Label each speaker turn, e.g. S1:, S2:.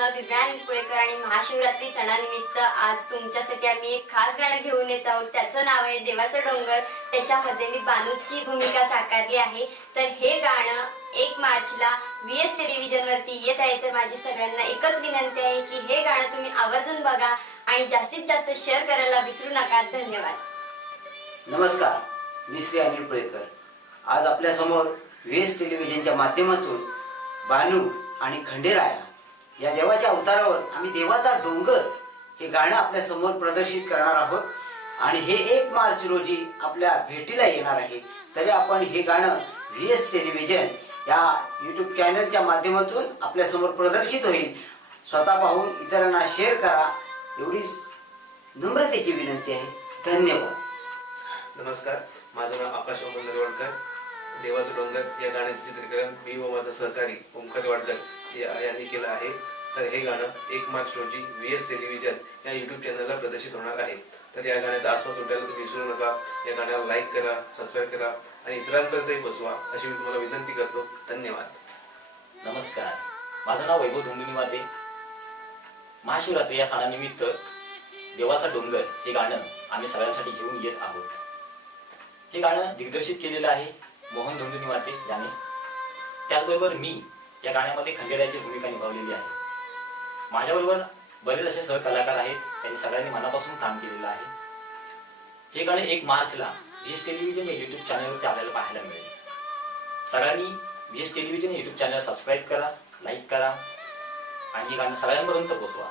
S1: नाव दिव्यान कुळेकर आणि महाशिवरात्री सणानिमित्त आज तुमच्यासाठी आम्ही एक खास गाणं घेऊन येत आहोत. त्याचं नाव आहे देवाचं डोंगर. त्याच्यामध्ये मी बानूची भूमिका साकारली आहे. तर हे गाणं एक मार्चला व्ही एस टेलिव्हिजनवरती येत आहे. तर माझी सगळ्यांना एकच विनंती आहे की हे गाणं तुम्ही आवर्जून बघा आणि जास्तीत जास्त शेअर करायला विसरू नका. धन्यवाद.
S2: नमस्कार. मी श्री अनिल कुळेकर आज आपल्यासमोर व्हीएस टेलिव्हिजनच्या माध्यमातून बानू आणि खंडेराया या देवाच्या अवतारावर आम्ही देवाचा डोंगर हे गाणं आपल्यासमोर प्रदर्शित करणार आहोत. आणि हे एक मार्च रोजी आपल्या भेटीला येणार आहे. तरी आपण हे गाणं व्ही एस टेलिव्हिजन या युट्यूब चॅनलच्या माध्यमातून आपल्यासमोर प्रदर्शित होईल. स्वतः पाहून इतरांना शेअर करा. एवढीच नम्रतेची विनंती आहे. धन्यवाद.
S3: नमस्कार. माझं नाव आकाश अमोल नरवडकर देवाचं डोंगर या गाण्याचे चित्रीकरण मी व माझा सहकारी ओमकार वाडकर यांनी केलं आहे. तर हे गाणं एक मार्च रोजी व्ही एस टेलिव्हिजन या युट्यूब चॅनलला प्रदर्शित होणार आहे. तर या गाण्याचा आस्वाद उठायला तुम्ही विसरू नका. या गाण्याला लाईक करा सबस्क्राईब करा आणि इतरांपर्यंतही पोचवा अशी मी तुम्हाला विनंती करतो. धन्यवाद.
S4: नमस्कार. माझं नाव वैभव धोंडुनी माते महाशिवरात्री या सणानिमित्त देवाचा डोंगर हे गाणं आम्ही सगळ्यांसाठी घेऊन येत आहोत. हे गाणं दिग्दर्शित केलेलं आहे मोहन धोंडुनी माते याने. त्याचबरोबर मी या गाण्यामध्ये खंडेरायाची भूमिका निभावलेली आहे. माझ्याबरोबर बरेच असे सहकलाकार आहेत त्यांनी सगळ्यांनी मनापासून काम केलेलं आहे. हे गाणे एक मार्चला व्ही एस टेलिव्हिजन या युट्यूब चॅनलवरती आपल्याला पाहायला मिळेल. सगळ्यांनी V S television YouTube channel subscribe करा लाईक करा आणि हे गाणं सगळ्यांपर्यंत पोचवा